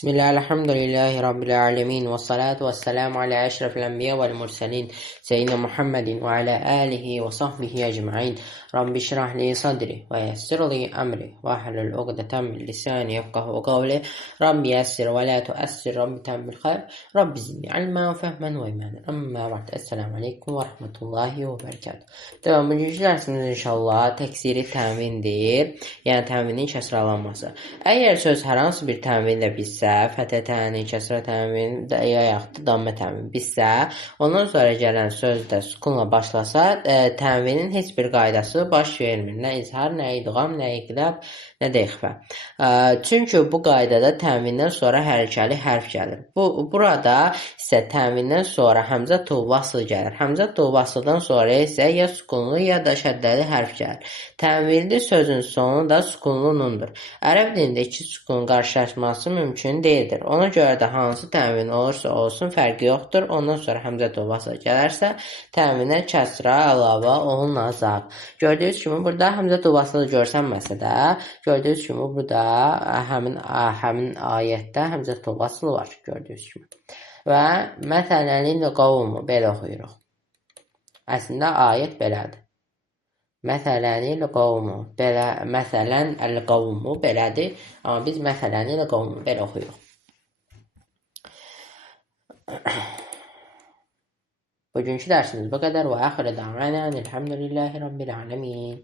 Bismillah, elhamdülillahi rabbil alemin, ve salatu ve selamu ala eşrefil enbiya vel murselin, seyyidina Muhammedin ve ala alihi ve sahbihi ecma'in. Rabbi şrah li sadri ve yessir li emri ve ahlul ugdeten min lisani yefkahu kavli. Rabbi yessir ve la tuessir, Rabbi temmil hayr, Rabbi zidni ilmen ve fehmen ve imanen. Amma ba'd. Esselamu aleyküm ve rahmetullahi ve berekatuhu. Devam, bugünkü dersimiz inşallah təksiri təmindir, yəni təminin kəsralanması. Əgər söz hər hansı bir təminlə bitsə, fətə təmin, kəsrə təmin, yaxud da dammə təmin bitsə, ondan sonra gələn söz də sukunla başlasa, təminin heç bir qaydası baş vermir. Nə izhar, nə idğam, nə iqləb, nə də ixfə. Çünki bu qaydada təmindən sonra hərəkəli hərf gəlir. Burada isə təmindən sonra həmzə tuvvasıl gəlir. Həmzə tuvvasıldan sonra isə ya sukunlu, ya da şəddəli hərf gəlir. Təminli sözün sonu da sukunlu nundur. Ərəb dilində iki sukun qarşılaşması mümkün deyildir. Ona görə də hansı təmin olursa olsun fərqi yoxdur. Ondan sonra həmzə tuvvasıl gələrsə, təminə kəsra əlavə olunacaq. Gördüyünüz kimi burada həmzə tuvvasıl görsənməsə də, gördüyünüz kimi burada həmin ayətdə həmzə tuvvasıl var, gördüyünüz kimi. Və məsələn qavmu belə oxuyuruq. Əslində ayət belədir. Məsələn qavmu belə, məsələn əl-qavmu belədir, amma biz məsələn qavmu belə oxuyuruq. Bugünkü dərsimiz bu qədər və axirə davranən elhamdülillahi rabbil alemin.